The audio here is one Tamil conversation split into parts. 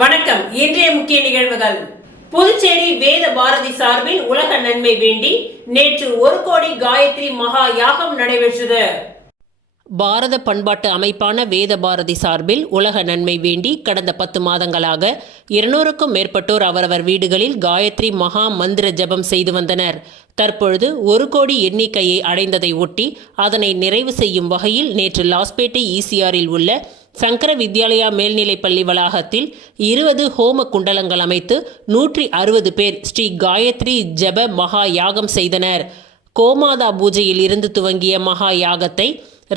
வணக்கம். இன்றைய முக்கிய நிகழ்வுகள். புதுச்சேரி வேத பாரதி சார்பில் உலக நன்மை வேண்டி நேற்று 1 கோடி காயத்ரி மகா யாகம் நடைபெற்றது. பாரத பண்பாட்டு அமைப்பான வேத பாரதி சார்பில் உலக நன்மை வேண்டி கடந்த 10 மாதங்களாக 200க்கும் மேற்பட்டோர் அவரவர் வீடுகளில் காயத்ரி மகா மந்திர ஜபம் செய்து வந்தனர். தற்பொழுது 1 கோடி எண்ணிக்கையை அடைந்ததை ஒட்டி அதனை நிறைவு செய்யும் வகையில் நேற்று லாஸ்பேட்டை ஈசிஆரில் உள்ள சங்கர வித்யாலயா மேல்நிலைப்பள்ளி வளாகத்தில் 20 ஹோம குண்டலங்கள் அமைத்து 160 பேர் ஸ்ரீ காயத்ரி ஜப மகா யாகம் செய்தனர். கோமாதா பூஜையில் இருந்து துவங்கிய மகா யாகத்தை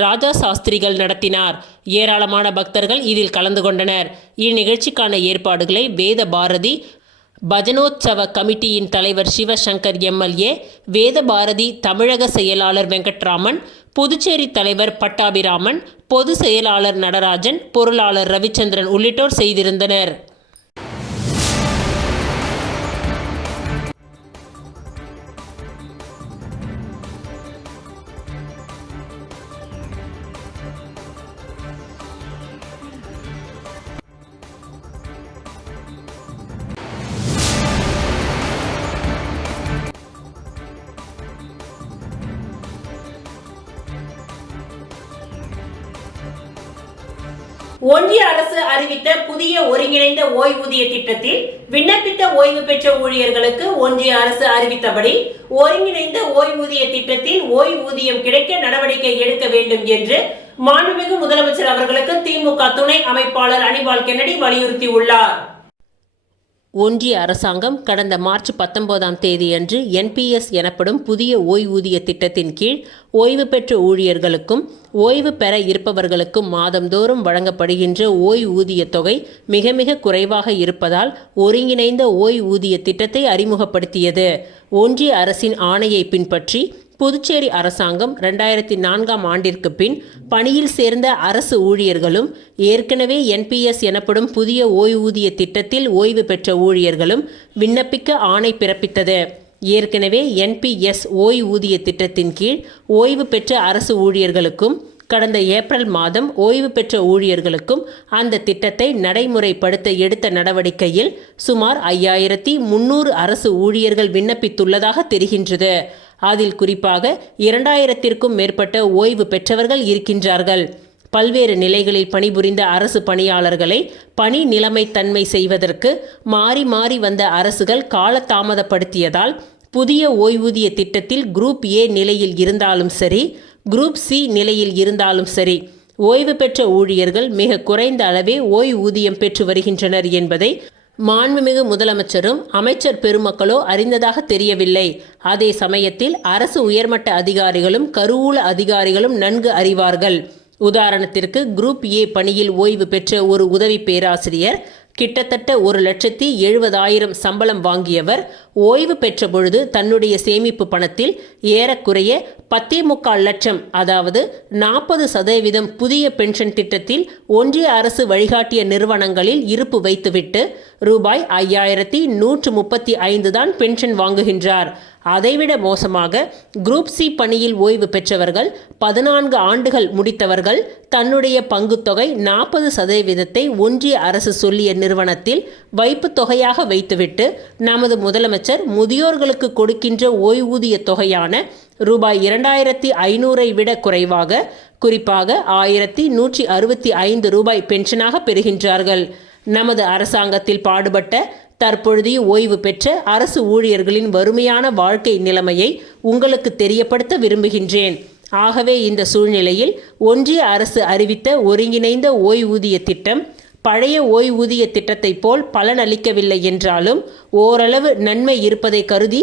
ராஜா சாஸ்திரிகள் நடத்தினார். ஏராளமான பக்தர்கள் இதில் கலந்து கொண்டனர். இந்நிகழ்ச்சிக்கான ஏற்பாடுகளை வேத பாரதி பஜனோத்சவ கமிட்டியின் தலைவர் சிவசங்கர் எம்எல்ஏ, வேத பாரதி தமிழக செயலாளர் வெங்கட்ராமன், புதுச்சேரி தலைவர் பட்டாபிராமன், பொது செயலாளர் நடராஜன், பொருளாளர் ரவிச்சந்திரன் உள்ளிட்டோர் செய்திருந்தனர். ஒன்றிய அரசு அறிவித்த புதிய ஒருங்கிணைந்த ஓய்வூதிய திட்டத்தில் விண்ணப்பித்த ஓய்வு பெற்ற ஊழியர்களுக்கு ஒன்றிய அரசு அறிவித்தபடி ஒருங்கிணைந்த ஓய்வூதிய திட்டத்தில் ஓய்வூதியம் கிடைக்க நடவடிக்கை எடுக்க வேண்டும் என்று மாண்புமிகு முதலமைச்சர் அவர்களுக்கு திமுக துணை அமைப்பாளர் அனிபால் கென்னடி வலியுறுத்தியுள்ளார். ஒன்றிய அரசாங்கம் கடந்த மார்ச் 19ஆம் தேதியன்று என்பிஎஸ் எனப்படும் புதிய ஓய்வூதிய திட்டத்தின் கீழ் ஓய்வு பெற்ற ஊழியர்களுக்கும் ஓய்வு பெற இருப்பவர்களுக்கும் மாதந்தோறும் வழங்கப்படுகின்ற ஓய்வூதிய தொகை மிக மிக குறைவாக இருப்பதால் ஒருங்கிணைந்த ஓய்வூதிய திட்டத்தை அறிமுகப்படுத்தியது. ஒன்றிய அரசின் ஆணையை பின்பற்றி புதுச்சேரி அரசாங்கம் 2004ஆம் ஆண்டிற்கு பின் பணியில் சேர்ந்த அரசு ஊழியர்களும் ஏற்கனவே என்பிஎஸ் எனப்படும் புதிய ஓய்வூதிய திட்டத்தில் ஓய்வு பெற்ற ஊழியர்களும் விண்ணப்பிக்க ஆணை பிறப்பித்தது. ஏற்கனவே என்பிஎஸ் ஓய்வூதிய திட்டத்தின் கீழ் ஓய்வு பெற்ற அரசு ஊழியர்களுக்கும் கடந்த ஏப்ரல் மாதம் ஓய்வு பெற்ற ஊழியர்களுக்கும் அந்த திட்டத்தை நடைமுறைப்படுத்த எடுத்த நடவடிக்கையில் சுமார் 5300 அரசு ஊழியர்கள் விண்ணப்பித்துள்ளதாக தெரிகின்றது. அதில் குறிப்பாக 2000த்திற்கும் மேற்பட்ட ஓய்வு பெற்றவர்கள் இருக்கின்றார்கள். பல்வேறு நிலைகளில் பணிபுரிந்த அரசு பணியாளர்களை பணி நிலைமைத்தன்மை செய்வதற்கு மாறி மாறி வந்த அரசுகள் காலதாமதப்படுத்தியதால் புதிய ஓய்வூதிய திட்டத்தில் குரூப் ஏ நிலையில் இருந்தாலும் சரி, குரூப் சி நிலையில் இருந்தாலும் சரி, ஓய்வு பெற்ற ஊழியர்கள் மிக குறைந்த அளவே ஓய்வூதியம் பெற்று வருகின்றனர் என்பதை மாண்புமிகு முதலமைச்சரும் அமைச்சர் பெருமக்களோ அறிந்ததாக தெரியவில்லை. அதே சமயத்தில் அரசு உயர்மட்ட அதிகாரிகளும் கருவூல அதிகாரிகளும் நன்கு அறிவார்கள். உதாரணத்திற்கு குரூப் ஏ பணியில் ஓய்வு பெற்ற ஒரு உதவி பேராசிரியர் கிட்டத்தட்ட 1,70,70,000 சம்பளம் வாங்கியவர் ஓய்வு பெற்ற பொழுது தன்னுடைய சேமிப்பு பணத்தில் ஏறக்குறைய 10.25 லட்சம், அதாவது 40% புதிய பென்ஷன் திட்டத்தில் ஒன்றிய அரசு வழிகாட்டிய நிறுவனங்களில் இருப்பு வைத்துவிட்டு ரூபாய் 5,135 தான் பென்ஷன் வாங்குகின்றார். அதைவிட மோசமாக குரூப் சி பணியில் ஓய்வு பெற்றவர்கள் 14 ஆண்டுகள் முடித்தவர்கள் தன்னுடைய பங்குத்தொகை 40% ஒன்றிய அரசு சொல்லிய நிறுவனத்தில் வைப்பு தொகையாக வைத்துவிட்டு நமது முதலமைச்சர் முதியோர்களுக்கு கொடுக்கின்ற ஓய்வூதிய தொகையான ரூபாய் 2,500 விட குறைவாக, குறிப்பாக 1,165 ரூபாய் பென்ஷனாக பெறுகின்றார்கள். நமது அரசாங்கத்தில் பாடுபட்ட தற்பொழுதைய ஓய்வு பெற்ற அரசு ஊழியர்களின் வறுமையான வாழ்க்கை நிலைமையை உங்களுக்கு தெரியப்படுத்த விரும்புகின்றேன். ஆகவே இந்த சூழ்நிலையில் ஒன்றிய அரசு அறிவித்த ஒருங்கிணைந்த ஓய்வூதிய திட்டம் பழைய ஓய்வூதிய திட்டத்தை போல் பலனளிக்கவில்லை என்றாலும் ஓரளவு நன்மை இருப்பதை கருதி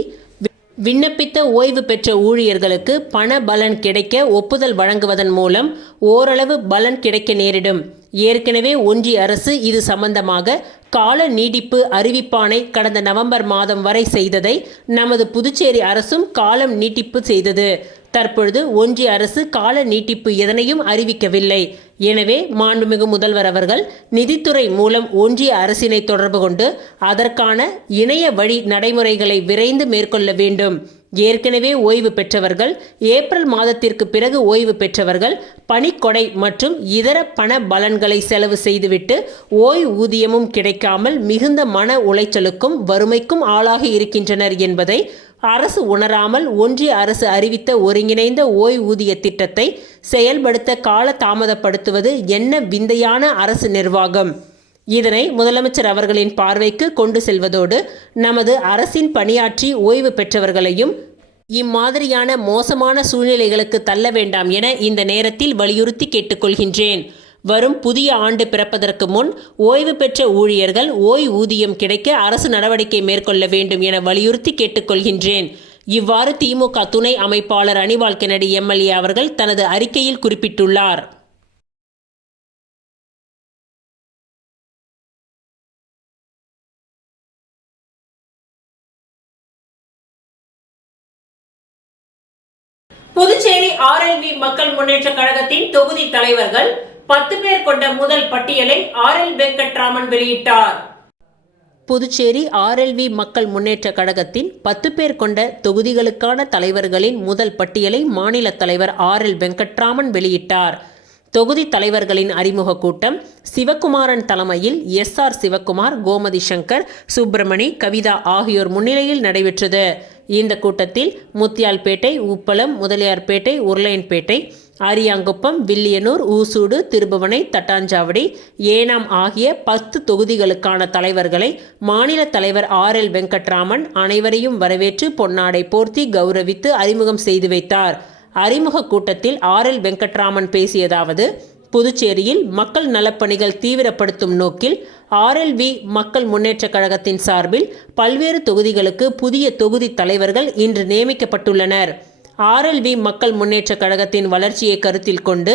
விண்ணப்பித்த ஓய்வு பெற்ற ஊழியர்களுக்கு பண பலன் கிடைக்க ஒப்புதல் வழங்குவதன் மூலம் ஓரளவு பலன் கிடைக்க நேரிடும். ஏற்கனவே ஒன்றிய அரசு இது சம்பந்தமாக கால நீட்டிப்பு அறிவிப்பானை கடந்த நவம்பர் மாதம் வரை செய்ததை நமது புதுச்சேரி அரசும் காலம் நீட்டிப்பு செய்தது. தற்பொழுது ஒன்றிய அரசு கால நீட்டிப்பு எதனையும் அறிவிக்கவில்லை. எனவே மாண்புமிகு முதல்வர் அவர்கள் நிதித்துறை மூலம் ஒன்றிய அரசினை தொடர்பு கொண்டு அதற்கான இணைய வழி நடைமுறைகளை விரைந்து மேற்கொள்ள வேண்டும். ஏற்கனவே ஓய்வு பெற்றவர்கள், ஏப்ரல் மாதத்திற்கு பிறகு ஓய்வு பெற்றவர்கள் பணிக்கொடை மற்றும் இதர பண பலன்களை செலவு செய்துவிட்டு ஓய்வூதியமும் கிடைக்காமல் மிகுந்த மன உளைச்சலுக்கும் வறுமைக்கும் ஆளாகி இருக்கின்றனர் என்பதை அரசு உணராமல் ஒன்றிய அரசு அறிவித்த ஒருங்கிணைந்த ஓய்வூதிய திட்டத்தை செயல்படுத்த கால தாமதப்படுத்துவது என்ன விந்தையான அரசு நிர்வாகம்! இதனை முதலமைச்சர் அவர்களின் பார்வைக்கு கொண்டு செல்வதோடு நமது அரசின் பணியாற்றி ஓய்வு பெற்றவர்களையும் இம்மாதிரியான மோசமான சூழ்நிலைகளுக்கு தள்ள வேண்டாம் என இந்த நேரத்தில் வலியுறுத்தி கேட்டுக்கொள்கின்றேன். வரும் புதிய ஆண்டு பிறப்பதற்கு முன் ஓய்வு பெற்ற ஊழியர்கள் ஓய்வூதியம் கிடைக்க அரசு நடவடிக்கை மேற்கொள்ள வேண்டும் என வலியுறுத்தி கேட்டுக்கொள்கின்றேன். இவ்வாறு திமுக துணை அமைப்பாளர் அனிவால் கென்னடி எம்எல்ஏ அவர்கள் தனது அறிக்கையில் குறிப்பிட்டுள்ளார். புதுச்சேரி ஆர்எல்வி மக்கள் முன்னேற்ற கழகத்தின் தொகுதி தலைவர்கள் 10 பேர் கொண்ட முதல் பட்டியலை RL வெங்கட்ராமன் வெளியிட்டார். புதுச்சேரி ஆர்எல்வி மக்கள் முன்னேற்ற கழகத்தின் 10 பேர் கொண்ட தொகுதிகளுக்கான தலைவர்களின் முதல் பட்டியலை மாநில தலைவர் RL வெங்கட்ராமன் வெளியிட்டார். தொகுதி தலைவர்களின் அறிமுக கூட்டம் சிவக்குமாரன் தலைமையில் SR சிவக்குமார், கோமதி சங்கர், சுப்பிரமணி, கவிதா ஆகியோர் முன்னிலையில் நடைபெற்றது. இந்த கூட்டத்தில் முத்தியால்பேட்டை, உப்பளம், முதலியார்பேட்டை, உருளையன்பேட்டை, ஆரியாங்குப்பம், வில்லியனூர், ஊசூடு, திருபுவனை, தட்டாஞ்சாவடி, ஏனாம் ஆகிய 10 தொகுதிகளுக்கான தலைவர்களை மாநில தலைவர் RL வெங்கட்ராமன் அனைவரையும் வரவேற்று பொன்னாடை போர்த்தி கௌரவித்து அறிமுகம் செய்து வைத்தார். அறிமுக கூட்டத்தில் RL வெங்கட்ராமன் பேசியதாவது: புதுச்சேரியில் மக்கள் நலப்பணிகள் தீவிரப்படுத்தும் நோக்கில் RLV மக்கள் முன்னேற்ற கழகத்தின் சார்பில் பல்வேறு தொகுதிகளுக்கு புதிய தொகுதி தலைவர்கள் இன்று நியமிக்கப்பட்டுள்ளனர். RLV மக்கள் முன்னேற்ற கழகத்தின் வளர்ச்சியை கருத்தில் கொண்டு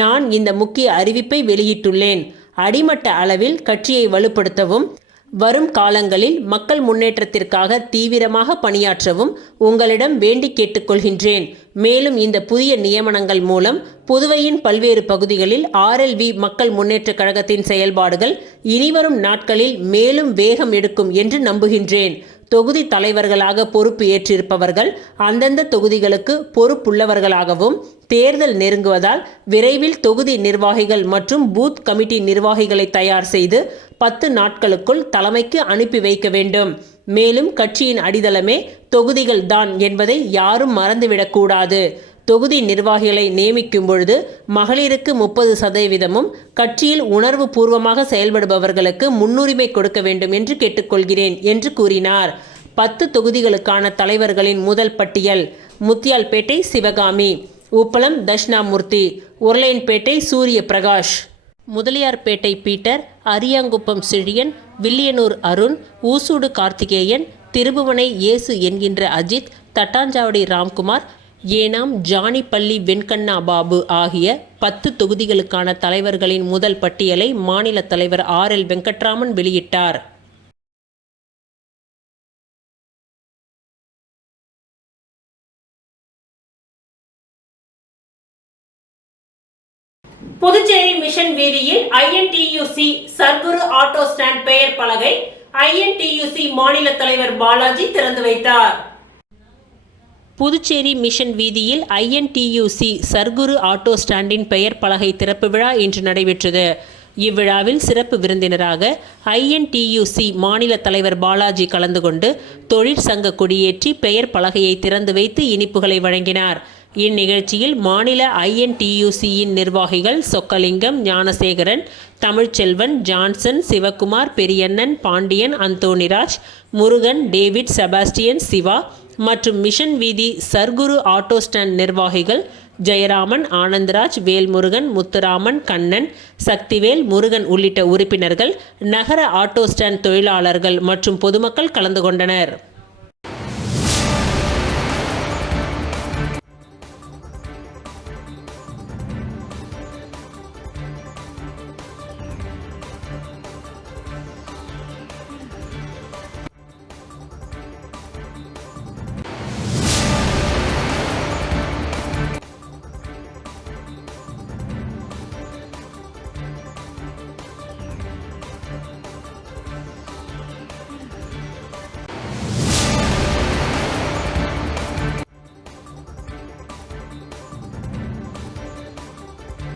நான் இந்த முக்கிய அறிவிப்பை வெளியிட்டுள்ளேன். அடிமட்ட அளவில் கட்சியை வலுப்படுத்தவும் வரும் காலங்களில் மக்கள் முன்னேற்றத்திற்காக தீவிரமாக பணியாற்றவும் உங்களிடம் வேண்டி கேட்டுக்கொள்கின்றேன். மேலும் இந்த புதிய நியமனங்கள் மூலம் புதுவையின் பல்வேறு பகுதிகளில் RLV மக்கள் முன்னேற்ற கழகத்தின் செயல்பாடுகள் இனிவரும் நாட்களில் மேலும் வேகம் எடுக்கும் என்று நம்புகின்றேன். தொகுதி தலைவர்களாக பொறுப்பு ஏற்றிருப்பவர்கள் அந்தந்த தொகுதிகளுக்கு பொறுப்புள்ளவர்களாகவும், தேர்தல் நெருங்குவதால் விரைவில் தொகுதி நிர்வாகிகள் மற்றும் பூத் கமிட்டி நிர்வாகிகளை தயார் செய்து 10 நாட்களுக்குள் தலைமைக்கு அனுப்பி வைக்க வேண்டும். மேலும் கட்சியின் அடித்தளமே தொகுதிகள் தான் என்பதை யாரும் மறந்துவிடக்கூடாது. தொகுதி நிர்வாகிகளை நியமிக்கும் பொழுது மகளிருக்கு 30%, கட்சியில் உணர்வு பூர்வமாக செயல்படுபவர்களுக்கு முன்னுரிமை கொடுக்க வேண்டும் என்று கேட்டுக்கொள்கிறேன் என்று கூறினார். 10 தொகுதிகளுக்கான தலைவர்களின் முதல் பட்டியல்: முத்தியால்பேட்டை சிவகாமி, உப்பளம் தட்சிணாமூர்த்தி, உருளையன்பேட்டை சூரிய பிரகாஷ், முதலியார்பேட்டை பீட்டர், அரியாங்குப்பம் செழியன், வில்லியனூர் அருண், ஊசூடு கார்த்திகேயன், திருபுவனை இயேசு என்கின்ற அஜித், தட்டாஞ்சாவடி ராம்குமார், ஏனாம் ஜானிப்பள்ளி வெண்கண்ணா பாபு ஆகிய 10 தொகுதிகளுக்கான தலைவர்களின் முதல் பட்டியலை மாநில தலைவர் RL வெங்கட்ராமன் வெளியிட்டார். புதுச்சேரி மிஷன் வீதியில் INTUC சர்க்குரு ஆட்டோ ஸ்டாண்ட் பெயர் பலகை INTUC மாநில தலைவர் பாலாஜி திறந்து வைத்தார். புதுச்சேரி மிஷன் வீதியில் INTUC சர்க்குரு ஆட்டோ ஸ்டாண்டின் பெயர் பலகை திறப்பு விழா இன்று நடைபெற்றது. இவ்விழாவில் சிறப்பு விருந்தினராக INTUC மாநில தலைவர் பாலாஜி கலந்து கொண்டு தொழிற்சங்க கொடியேற்றி பெயர் பலகையை திறந்து வைத்து இனிப்புகளை வழங்கினார். இந்நிகழ்ச்சியில் மாநில INTUCயின் நிர்வாகிகள் சொக்கலிங்கம், ஞானசேகரன், தமிழ்ச்செல்வன், ஜான்சன், சிவக்குமார், பெரியண்ணன், பாண்டியன், அந்தோணிராஜ், முருகன், டேவிட், செபாஸ்டியன், சிவா மற்றும் மிஷன் வீதி சர்க்குரு ஆட்டோ ஸ்டாண்ட் நிர்வாகிகள் ஜெயராமன், ஆனந்தராஜ், வேல்முருகன், முத்துராமன், கண்ணன், சக்திவேல், முருகன் உள்ளிட்ட உறுப்பினர்கள், நகர ஆட்டோ ஸ்டாண்ட் தொழிலாளர்கள் மற்றும் பொதுமக்கள் கலந்து கொண்டனர்.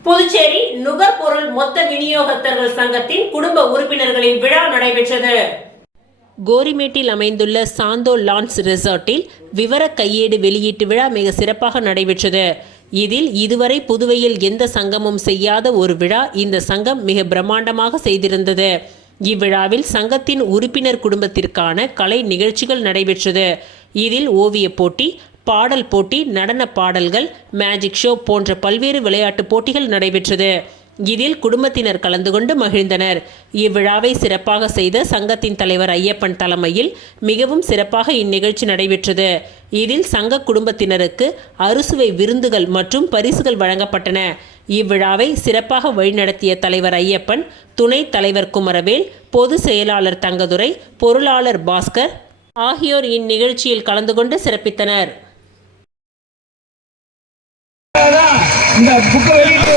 புதுச்சேரி நுகர்பொருள் மொத்த விநியோகஸ்தர்கள் சங்கத்தின் குடும்ப உறுப்பினர்களின் விழா நடைபெற்றது. கோரிமேட்டில் அமைந்துள்ள சாந்தோ லான்ஸ் ரிசார்ட்டில் விவர கையேடு வெளியீட்டு விழா மிக சிறப்பாக நடைபெற்றது. இதில் இதுவரை புதுவையில் எந்த சங்கமும் செய்யாத ஒரு விழா இந்த சங்கம் மிக பிரம்மாண்டமாக செய்திருந்தது. இவ்விழாவில் சங்கத்தின் உறுப்பினர் குடும்பத்திற்கான கலை நிகழ்ச்சிகள் நடைபெற்றது. இதில் ஓவியப் போட்டி, பாடல் போட்டி, நடன பாடல்கள், மேஜிக் ஷோ போன்ற பல்வேறு விளையாட்டு போட்டிகள் நடைபெற்றது. இதில் குடும்பத்தினர் கலந்து கொண்டு மகிழ்ந்தனர். இவ்விழாவை சிறப்பாக செய்த சங்கத்தின் தலைவர் ஐயப்பன் தலைமையில் மிகவும் சிறப்பாக இந்நிகழ்ச்சி நடைபெற்றது. இதில் சங்க குடும்பத்தினருக்கு அறுசுவை விருந்துகள் மற்றும் பரிசுகள் வழங்கப்பட்டன. இவ்விழாவை சிறப்பாக வழிநடத்திய தலைவர் ஐயப்பன், துணைத் தலைவர் குமரவேல், பொதுச் செயலாளர் தங்கதுரை, பொருளாளர் பாஸ்கர் ஆகியோர் இந்நிகழ்ச்சியில் கலந்து கொண்டு சிறப்பித்தனர். இந்த புக்கு வெளியிட்டு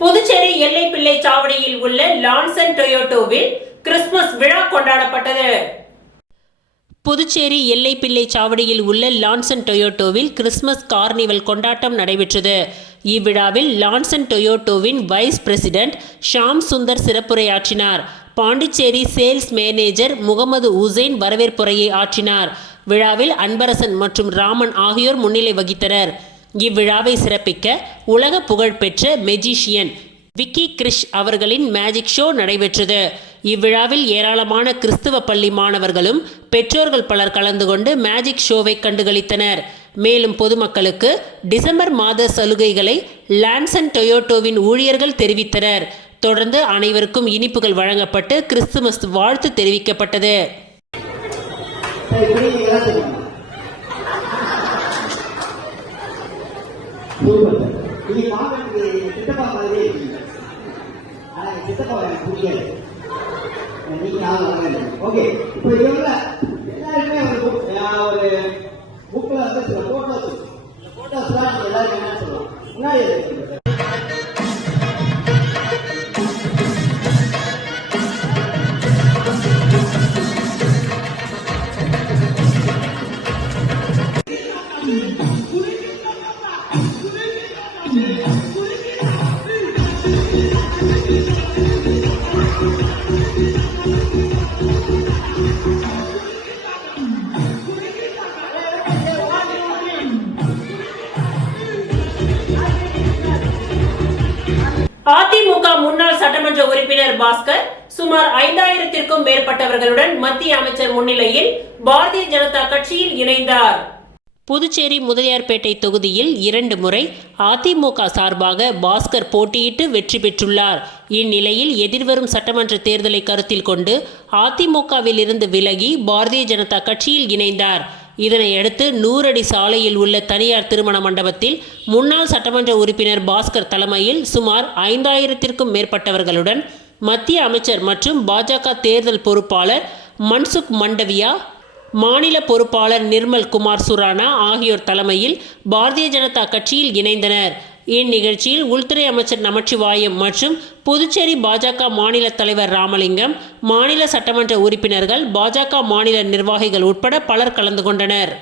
புதுச்சேரி எல்லைப்பிள்ளை சாவடியில் உள்ள லான்சன் டொயோட்டோவில் கிறிஸ்துமஸ் விழா கொண்டாடப்பட்டது. புதுச்சேரி எல்லைப்பிள்ளை சாவடியில் உள்ள லான்சன் டொயோட்டோவில் கிறிஸ்துமஸ் கார்னிவல் கொண்டாட்டம் நடைபெற்றது. இவ்விழாவில் லான்சன் டொயோட்டோவின் வைஸ் பிரசிடென்ட் ஷாம் சுந்தர் சிறப்புரையாற்றினார். பாண்டிச்சேரி சேல்ஸ் மேனேஜர் முகமது உசைன் வரவேற்புரையை ஆற்றினார். விழாவில் அன்பரசன் மற்றும் ராமன் ஆகியோர் முன்னிலை வகித்தனர். இவ்விழாவை சிறப்பிக்க உலக புகழ்பெற்ற மெஜிஷியன் விக்கி கிரிஷ் அவர்களின் மேஜிக் ஷோ நடைபெற்றது. இவ்விழாவில் ஏராளமான கிறிஸ்துவ பள்ளி மாணவர்களும் பெற்றோர்கள் பலர் கலந்து கொண்டு மேஜிக் ஷோவை கண்டுகளித்தனர். மேலும் பொதுமக்களுக்கு டிசம்பர் மாத சலுகைகளை லான்சன் டொயோட்டோவின் ஊழியர்கள் தெரிவித்தனர். தொடர்ந்து அனைவருக்கும் இனிப்புகள் வழங்கப்பட்டு கிறிஸ்துமஸ் வாழ்த்து தெரிவிக்கப்பட்டது. அதிமுக முன்னாள் சட்டமன்ற உறுப்பினர் பாஸ்கர் சுமார் 5000த்திற்கும் மேற்பட்டவர்களுடன் மத்திய அமைச்சர் முன்னிலையில் பாரதிய ஜனதா கட்சியில் இணைந்தார். புதுச்சேரி முதலியார்பேட்டை தொகுதியில் 2 முறை அதிமுக சார்பாக பாஸ்கர் போட்டியிட்டு வெற்றி பெற்றுள்ளார். இந்நிலையில் எதிர்வரும் சட்டமன்ற தேர்தலை கருத்தில் கொண்டு அதிமுகவில் இருந்து விலகி பாரதிய ஜனதா கட்சியில் இணைந்தார். இதனையடுத்து 100 அடி சாலையில் உள்ள தனியார் திருமண மண்டபத்தில் முன்னாள் சட்டமன்ற உறுப்பினர் பாஸ்கர் தலைமையில் சுமார் 5000த்திற்கும் மேற்பட்டவர்களுடன் மத்திய அமைச்சர் மற்றும் பாஜக தேர்தல் பொறுப்பாளர் மன்சுக் மண்டவியா, மாநில பொறுப்பாளர் நிர்மல் குமார் சுரானா ஆகியோர் தலைமையில் பாரதிய ஜனதா கட்சியில் இணைந்தனர். இந்நிகழ்ச்சியில் உள்துறை அமைச்சர் நமச்சிவாயம் மற்றும் புதுச்சேரி பாஜக மாநில தலைவர் ராமலிங்கம், மாநில சட்டமன்ற உறுப்பினர்கள், பாஜக மாநில நிர்வாகிகள் உட்பட பலர் கலந்து கொண்டனர்.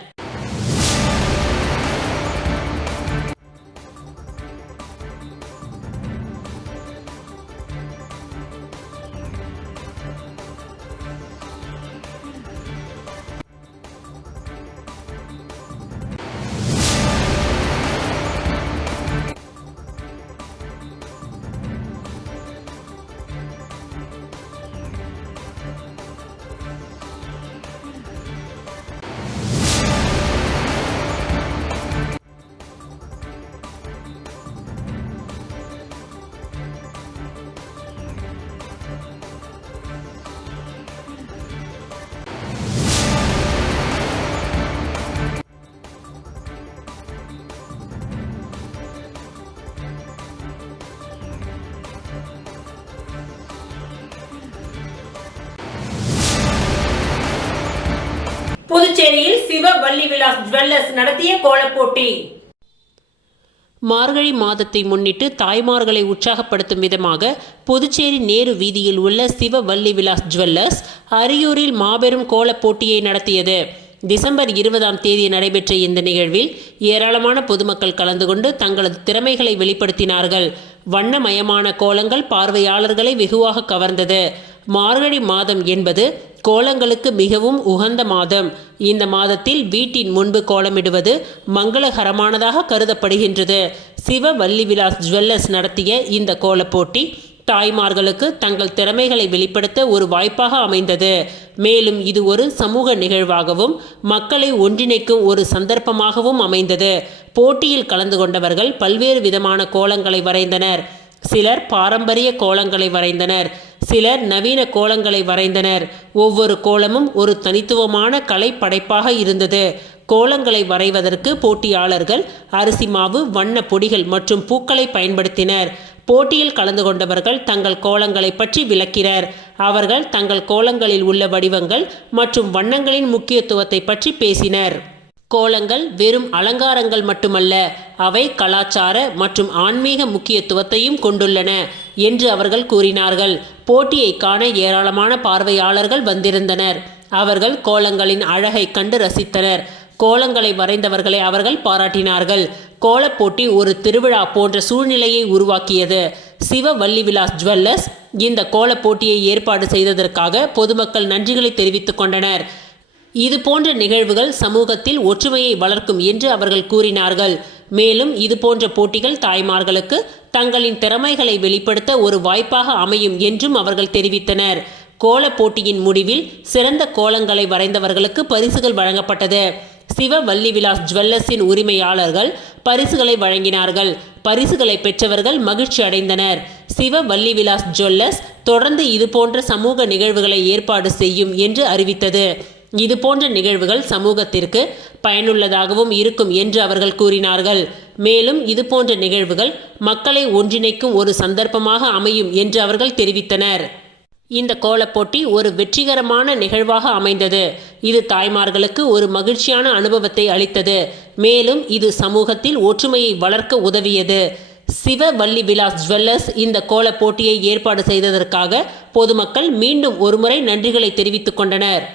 புதுச்சேரியில் சிவ வள்ளி விலாஸ் ஜுவல்லர்ஸ் நடத்திய கோலப்போட்டி. மார்கழி மாதத்தை முன்னிட்டு தாய்மார்களை உற்சாகப்படுத்தும் விதமாக புதுச்சேரி நேரு வீதியில் உள்ள சிவ வள்ளி விலாஸ் ஜுவல்லர்ஸ் அரியூரில் மாபெரும் கோலப் போட்டியை நடத்தியது. டிசம்பர் 20ஆம் தேதி நடைபெற்ற இந்த நிகழ்வில் ஏராளமான பொதுமக்கள் கலந்து கொண்டு தங்களது திறமைகளை வெளிப்படுத்தினார்கள். வண்ணமயமான கோலங்கள் பார்வையாளர்களை வெகுவாக கவர்ந்தது. மார்கழி மாதம் என்பது கோலங்களுக்கு மிகவும் உகந்த மாதம். இந்த மாதத்தில் வீட்டின் முன்பு கோலமிடுவது மங்களகரமானதாக கருதப்படுகின்றது. சிவ வள்ளி விலாஸ் ஜுவல்லர்ஸ் நடத்திய இந்த கோலப்போட்டி தாய்மார்களுக்கு தங்கள் திறமைகளை வெளிப்படுத்த ஒரு வாய்ப்பாக அமைந்தது. மேலும் இது ஒரு சமூக நிகழ்வாகவும் மக்களை ஒன்றிணைக்கும் ஒரு சந்தர்ப்பமாகவும் அமைந்தது. போட்டியில் கலந்து கொண்டவர்கள் பல்வேறு விதமான கோலங்களை வரைந்தனர். சிலர் பாரம்பரிய கோலங்களை வரைந்தனர், சிலர் நவீன கோலங்களை வரைந்தனர். ஒவ்வொரு கோலமும் ஒரு தனித்துவமான கலை படைப்பாக இருந்தது. கோலங்களை வரைவதற்கு போட்டியாளர்கள் அரிசி மாவு, வண்ண பொடிகள் மற்றும் பூக்களை பயன்படுத்தினர். போட்டியில் கலந்து கொண்டவர்கள் தங்கள் கோலங்களை பற்றி விளக்கினர். அவர்கள் தங்கள் கோலங்களில் உள்ள வடிவங்கள் மற்றும் வண்ணங்களின் முக்கியத்துவத்தை பற்றி பேசினர். கோலங்கள் வெறும் அலங்காரங்கள் மட்டுமல்ல, அவை கலாச்சார மற்றும் ஆன்மீக முக்கியத்துவத்தையும் கொண்டுள்ளன என்று அவர்கள் கூறினார்கள். போட்டியை காண ஏராளமான பார்வையாளர்கள் வந்திருந்தனர். அவர்கள் கோலங்களின் அழகை கண்டு ரசித்தனர். கோலங்களை வரைந்தவர்களை அவர்கள் பாராட்டினார்கள். கோலப்போட்டி ஒரு திருவிழா போன்ற சூழ்நிலையை உருவாக்கியது. சிவ வள்ளி விலாஸ் ஜுவல்லர்ஸ் இந்த கோலப்போட்டியை ஏற்பாடு செய்ததற்காக பொதுமக்கள் நன்றிகளை தெரிவித்துக் கொண்டனர். இது போன்ற நிகழ்வுகள் சமூகத்தில் ஒற்றுமையை வளர்க்கும் என்று அவர்கள் கூறினார்கள். மேலும் இது போன்ற போட்டிகள் தாய்மார்களுக்கு தங்களின் திறமைகளை வெளிப்படுத்த ஒரு வாய்ப்பாக அமையும் என்றும் அவர்கள் தெரிவித்தனர். கோலப் போட்டியின் முடிவில் சிறந்த கோலங்களை வரைந்தவர்களுக்கு பரிசுகள் வழங்கப்பட்டது. சிவ வள்ளி விலாஸ் ஜுவல்லர்ஸின் உரிமையாளர்கள் பரிசுகளை வழங்கினார்கள். பரிசுகளை பெற்றவர்கள் மகிழ்ச்சி அடைந்தனர். சிவ வள்ளி விலாஸ் ஜுவல்லர்ஸ் தொடர்ந்து இதுபோன்ற சமூக நிகழ்வுகளை ஏற்பாடு செய்யும் என்று அறிவித்தது. இதுபோன்ற நிகழ்வுகள் சமூகத்திற்கு பயனுள்ளதாகவும் இருக்கும் என்று அவர்கள் கூறினார்கள். மேலும் இதுபோன்ற நிகழ்வுகள் மக்களை ஒன்றிணைக்கும் ஒரு சந்தர்ப்பமாக அமையும் என்று அவர்கள் தெரிவித்தனர். இந்த கோலப்போட்டி ஒரு வெற்றிகரமான நிகழ்வாக அமைந்தது. இது தாய்மார்களுக்கு ஒரு மகிழ்ச்சியான அனுபவத்தை அளித்தது. மேலும் இது சமூகத்தில் ஒற்றுமையை வளர்க்க உதவியது. சிவ வள்ளி விலாஸ் ஜுவல்லர்ஸ் இந்த கோலப்போட்டியை ஏற்பாடு செய்ததற்காக பொதுமக்கள் மீண்டும் ஒருமுறை நன்றிகளை தெரிவித்துக் கொண்டனர்.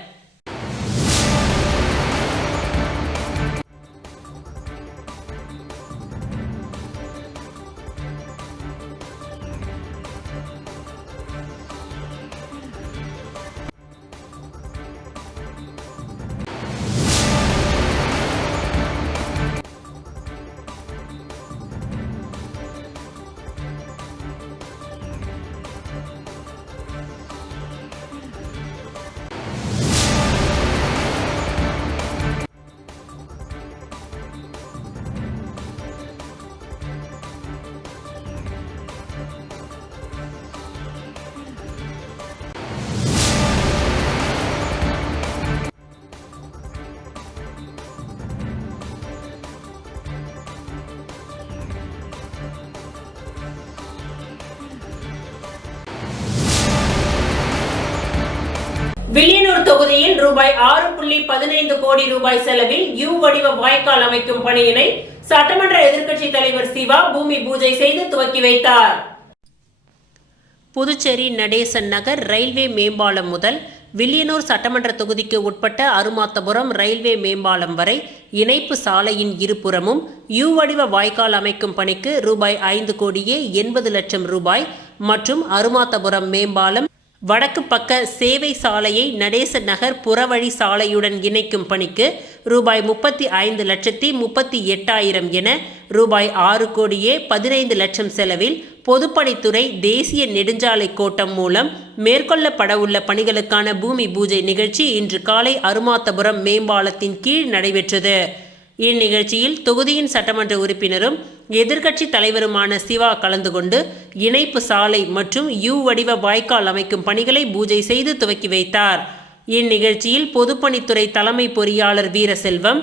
வில்லியனூர் தொகுதியில் ரூபாய் 6.15 கோடி ரூபாய் செலவில் யூ வடிவ வாய்க்கால் அமைக்கும் பணியினை சட்டமன்ற எதிர்க்கட்சி தலைவர் சிவா பூமி பூஜை செய்து துவக்கி வைத்தார். புதுச்சேரி நடேசன் நகர் ரயில்வே மேம்பாலம் முதல் வில்லியனூர் சட்டமன்ற தொகுதிக்கு உட்பட்ட அருமாத்தபுரம் ரயில்வே மேம்பாலம் வரை இணைப்பு சாலையின் இருபுறமும் யூ வடிவ வாய்க்கால் அமைக்கும் பணிக்கு ரூபாய் 5,80,00,000 ரூபாய் மற்றும் அருமாத்தபுரம் மேம்பாலம் வடக்கு பக்க சேவை சாலையை நடேசன் நகர் புறவழி சாலையுடன் இணைக்கும் பணிக்கு ரூபாய் 35,38,000 என ரூபாய் 6,15,00,000 செலவில் பொதுப்பணித்துறை தேசிய நெடுஞ்சாலை கோட்டம் மூலம் மேற்கொள்ளப்படவுள்ள பணிகளுக்கான பூமி பூஜை நிகழ்ச்சி இன்று காலை அருமாத்தபுரம் மேம்பாலத்தின் கீழ் நடைபெற்றது. இந்நிகழ்ச்சியில் தொகுதியின் சட்டமன்ற உறுப்பினரும் எதிர்க்கட்சி தலைவருமான சிவா கலந்து கொண்டு இணைப்பு சாலை மற்றும் யூ வடிவ வாய்க்கால் அமைக்கும் பணிகளை பூஜை செய்து துவக்கி வைத்தார். இந்நிகழ்ச்சியில் பொதுப்பணித்துறை தலைமை பொறியாளர் வீரசெல்வம்,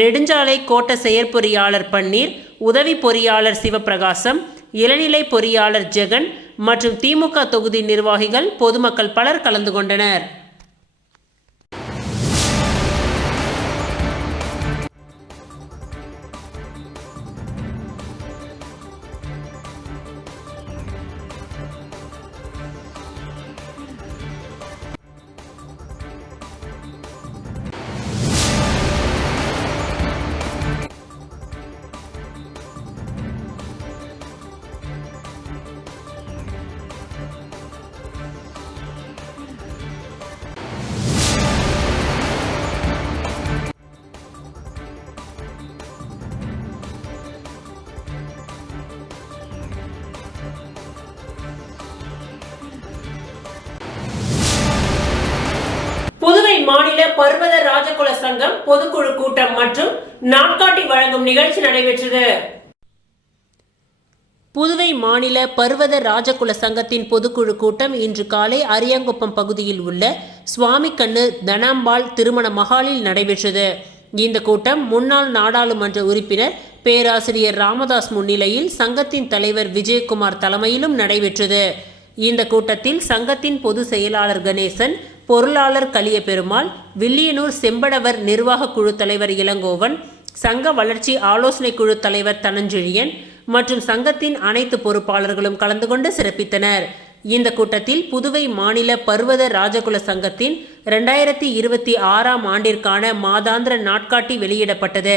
நெடுஞ்சாலை கோட்ட செயற்பொறியாளர் பன்னீர், உதவி பொறியாளர் சிவபிரகாசம், இளநிலை பொறியாளர் ஜெகன் மற்றும் திமுக தொகுதி நிர்வாகிகள், பொதுமக்கள் பலர் கலந்து கொண்டனர். புதுவை மாநில பர்வத ராஜகுல சங்கம் பொதுக்குழு கூட்டம் மற்றும் நாட்காட்டி வழங்கும் நிகழ்ச்சி நடைபெற்றது. புதுவை மாநில பர்வத ராஜகுல சங்கத்தின் பொதுக்குழு கூட்டம் இன்று காலை அரியாங்குப்பம் பகுதியில் உள்ள சுவாமிக்கண்ணு தனாம்பாள் திருமண மகாலில் நடைபெற்றது. இந்த கூட்டம் முன்னாள் நாடாளுமன்ற உறுப்பினர் பேராசிரியர் ராமதாஸ் முன்னிலையில் சங்கத்தின் தலைவர் விஜயகுமார் தலைமையிலும் நடைபெற்றது. இந்த கூட்டத்தில் சங்கத்தின் பொதுச் செயலாளர் கணேசன், பொருளாளர் கலியபெருமாள், வில்லியனூர் செம்படவர் நிர்வாக குழு தலைவர் இளங்கோவன், சங்க வளர்ச்சி ஆலோசனை குழு தலைவர் தனஞ்செழியன் மற்றும் சங்கத்தின் அனைத்து பொறுப்பாளர்களும் கலந்து கொண்டு சிறப்பித்தனர். இந்த கூட்டத்தில் புதுவை மாநில பர்வத ராஜகுல சங்கத்தின் 2026 ஆண்டிற்கான மாதாந்திர நாட்காட்டி வெளியிடப்பட்டது.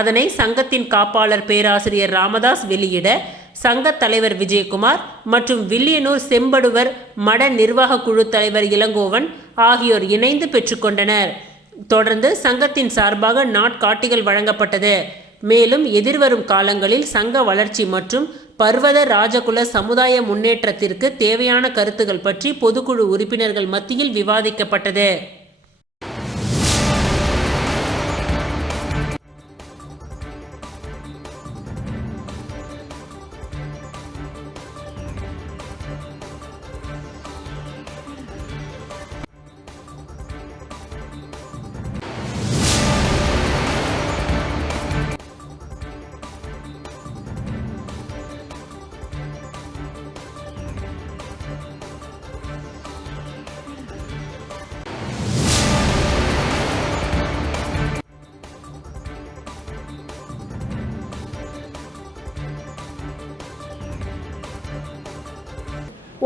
அதனை சங்கத்தின் காப்பாளர் பேராசிரியர் ராமதாஸ் வெளியிட சங்க தலைவர் விஜயகுமார் மற்றும் வில்லியனூர் செம்படுவர் மட நிர்வாக குழு தலைவர் இளங்கோவன் ஆகியோர் இணைந்து பெற்றுக்கொண்டனர். தொடர்ந்து சங்கத்தின் சார்பாக நாட்காட்டிகள் வழங்கப்பட்டது. மேலும் எதிர்வரும் காலங்களில் சங்க வளர்ச்சி மற்றும் பர்வத ராஜகுல சமுதாய முன்னேற்றத்திற்கு தேவையான கருத்துகள் பற்றி பொதுக்குழு உறுப்பினர்கள் மத்தியில் விவாதிக்கப்பட்டது.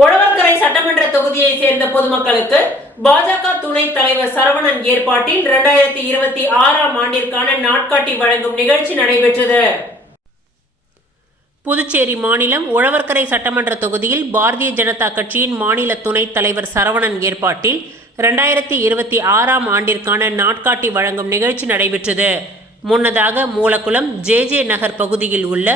உழவர்கரை சட்டமன்ற தொகுதியை சேர்ந்த பொதுமக்களுக்கு பாஜக துணை தலைவர் சரவணன் ஏற்பாட்டில் 2026 ஆண்டிற்கான நாட்காட்டி வழங்கும் நிகழ்ச்சி நடைபெற்றது. புதுச்சேரி மாநிலம் உழவர்கரை சட்டமன்ற தொகுதியில் பாரதிய ஜனதா கட்சியின் மாநில துணைத் தலைவர் சரவணன் ஏற்பாட்டில் 2026 ஆண்டிற்கான நாட்காட்டி வழங்கும் நிகழ்ச்சி நடைபெற்றது. முன்னதாக மூலக்குளம் ஜே நகர் பகுதியில் உள்ள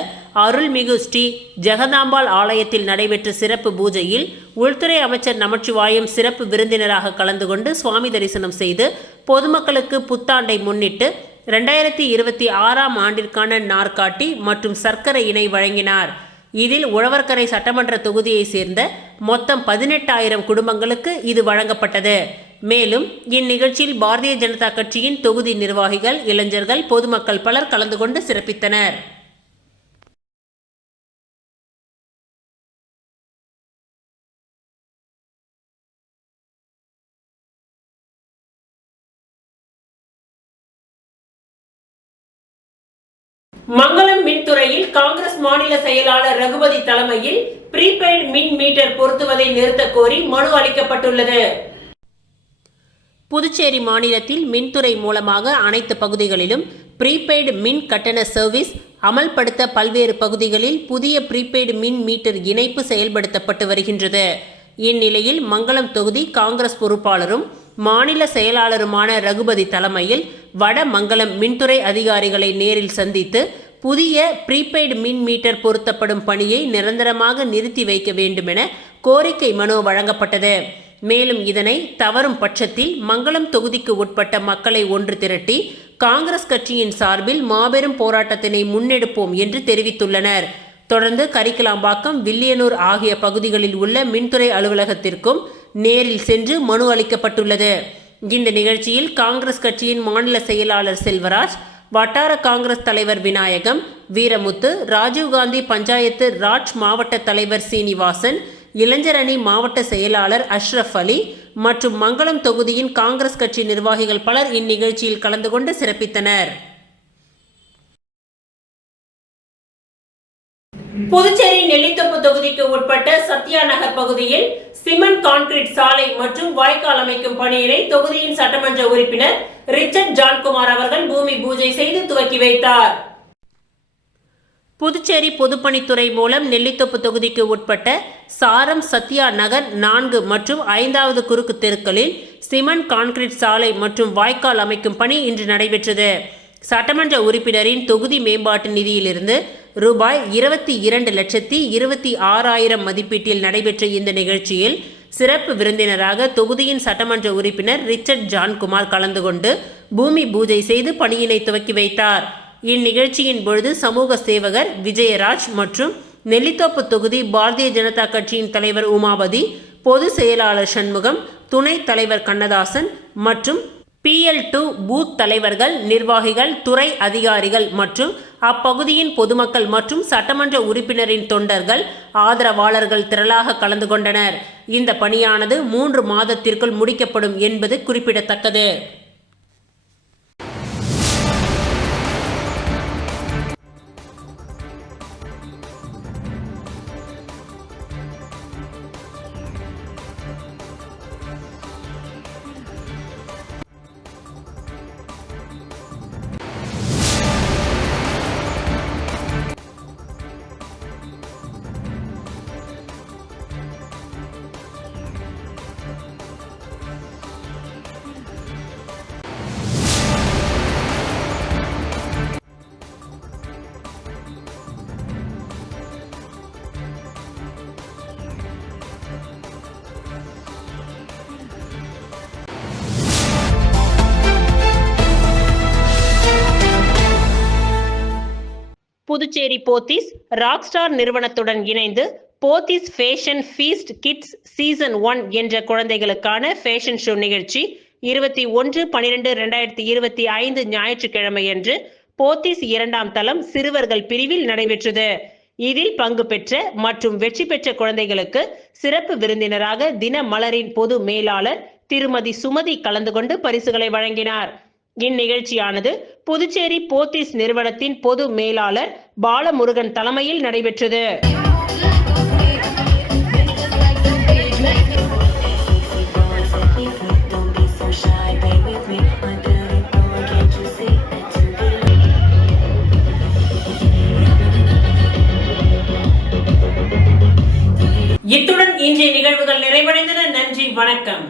அருள்மிகு ஸ்ரீ ஜெகதாம்பாள் ஆலயத்தில் நடைபெற்ற சிறப்பு பூஜையில் உள்துறை அமைச்சர் நமச்சிவாயம் சிறப்பு விருந்தினராக கலந்து கொண்டு சுவாமி தரிசனம் செய்து பொதுமக்களுக்கு புத்தாண்டை முன்னிட்டு 2026 ஆண்டிற்கான நாட்காட்டி மற்றும் சர்க்கரை இணை வழங்கினார். இதில் உழவர்கரை சட்டமன்ற தொகுதியை சேர்ந்த மொத்தம் 18,000 குடும்பங்களுக்கு இது வழங்கப்பட்டது. மேலும் இந்நிகழ்ச்சியில் பாரதிய ஜனதா கட்சியின் தொகுதி நிர்வாகிகள், இளைஞர்கள், பொதுமக்கள் பலர் கலந்து கொண்டு சிறப்பித்தனர். மங்களம் மின்துறையில் காங்கிரஸ் மாநில செயலாளர் ரகுபதி தலைமையில் ப்ரீபெய்டு மின் மீட்டர் பொருத்துவதை நிறுத்த கோரி மனு அளிக்கப்பட்டுள்ளது. புதுச்சேரி மாநிலத்தில் மின்துறை மூலமாக அனைத்து பகுதிகளிலும் ப்ரீபெய்டு மின் கட்டண சர்வீஸ் அமல்படுத்த பல்வேறு பகுதிகளில் புதிய ப்ரீபெய்டு மின் மீட்டர் இணைப்பு செயல்படுத்தப்பட்டு வருகின்றது. இந்நிலையில் மங்களம் தொகுதி காங்கிரஸ் பொறுப்பாளரும் மாநில செயலாளருமான ரகுபதி தலைமையில் வட மங்களம் மின்துறை அதிகாரிகளை நேரில் சந்தித்து புதிய ப்ரீபெய்டு மின் மீட்டர் பொருத்தப்படும் பணியை நிரந்தரமாக நிறுத்தி வைக்க வேண்டுமென கோரிக்கை மனு வழங்கப்பட்டது. மேலும் இதனை தவறும் பட்சத்தில் மங்களம் தொகுதிக்கு உட்பட்ட மக்களை ஒன்று திரட்டி காங்கிரஸ் கட்சியின் சார்பில் மாபெரும் போராட்டத்தினை முன்னெடுப்போம் என்று தெரிவித்துள்ளனர். தொடர்ந்து கரிக்கலாம்பாக்கம், வில்லியனூர் ஆகிய பகுதிகளில் உள்ள மின்துறை அலுவலகத்திற்கும் நேரில் சென்று மனு அளிக்கப்பட்டுள்ளது. இந்த நிகழ்ச்சியில் காங்கிரஸ் கட்சியின் மாநில செயலாளர் செல்வராஜ், வட்டார காங்கிரஸ் தலைவர் விநாயகம், வீரமுத்து, ராஜீவ்காந்தி பஞ்சாயத்து ராஜ் மாவட்ட தலைவர் சீனிவாசன், இளைஞர் அணி மாவட்ட செயலாளர் அஷ்ரப் அலி மற்றும் மங்களம் தொகுதியின் காங்கிரஸ் கட்சி நிர்வாகிகள் பலர் இந்நிகழ்ச்சியில் கலந்து கொண்டு சிறப்பித்தனர். புதுச்சேரி நெல்லித்தோப்பு தொகுதிக்கு உட்பட்ட சத்யா நகர் பகுதியில் சிமெண்ட் கான்கிரீட் சாலை மற்றும் வாய்க்கால் அமைக்கும் பணியினை தொகுதியின் சட்டமன்ற உறுப்பினர் ரிச்சர்ட் ஜான்குமார் அவர்கள் பூமி பூஜை செய்து துவக்கி வைத்தார். புதுச்சேரி பொதுப்பணித்துறை மூலம் நெல்லித்தோப்பு தொகுதிக்கு உட்பட்ட சாரம், சத்யா நகர் 4 மற்றும் 5வது குறுக்கு தெருக்களில் சிமெண்ட் கான்கிரீட் சாலை மற்றும் வாய்க்கால் அமைக்கும் பணி இன்று நடைபெற்றது. சட்டமன்ற உறுப்பினரின் தொகுதி மேம்பாட்டு நிதியிலிருந்து ரூபாய் 22,26,000 மதிப்பீட்டில் நடைபெற்ற இந்த நிகழ்ச்சியில் சிறப்பு விருந்தினராக தொகுதியின் சட்டமன்ற உறுப்பினர் ரிச்சர்ட் ஜான்குமார் கலந்து கொண்டு பூமி பூஜை செய்து பணியினை துவக்கி வைத்தார். இந்நிகழ்ச்சியின் பொழுது சமூக சேவகர் விஜயராஜ் மற்றும் நெல்லித்தோப்பு தொகுதி பாரதிய ஜனதா கட்சியின் தலைவர் உமாபதி, பொதுச் செயலாளர் சண்முகம், துணைத் தலைவர் கண்ணதாசன் மற்றும் PL2 பூத் தலைவர்கள், நிர்வாகிகள், துறை அதிகாரிகள் மற்றும் அப்பகுதியின் பொதுமக்கள் மற்றும் சட்டமன்ற உறுப்பினரின் தொண்டர்கள், ஆதரவாளர்கள் திரளாக கலந்து கொண்டனர். இந்த பணியானது 3 மாதத்திற்குள் முடிக்கப்படும் என்பது குறிப்பிடத்தக்கது. புதுச்சேரி போத்தீஸ் ராக்ஸ்டார் நிறுவனத்துடன் இணைந்து Pothys fashion feast kids season 1 என்ற குழந்தைகளுக்கான ஃபேஷன் ஷோ நிகழ்ச்சி 21/12/2025 ஞாயிற்றுக்கிழமையன்று போத்தீஸ் 2ஆம் தளம் சிறுவர்கள் பிரிவில் நடைபெற்றது. இதில் பங்கு பெற்ற மற்றும் வெற்றி பெற்ற குழந்தைகளுக்கு சிறப்பு விருந்தினராக தினமலரின் பொது மேலாளர் திருமதி சுமதி கலந்து கொண்டு பரிசுகளை வழங்கினார். இந்நிகழ்ச்சியானது புதுச்சேரி போத்தீஸ் நிறுவனத்தின் பொது மேலாளர் பாலமுருகன் தலைமையில் நடைபெற்றது. இத்துடன் இன்றைய நிகழ்வுகள் நிறைவடைந்தன. நன்றி, வணக்கம்.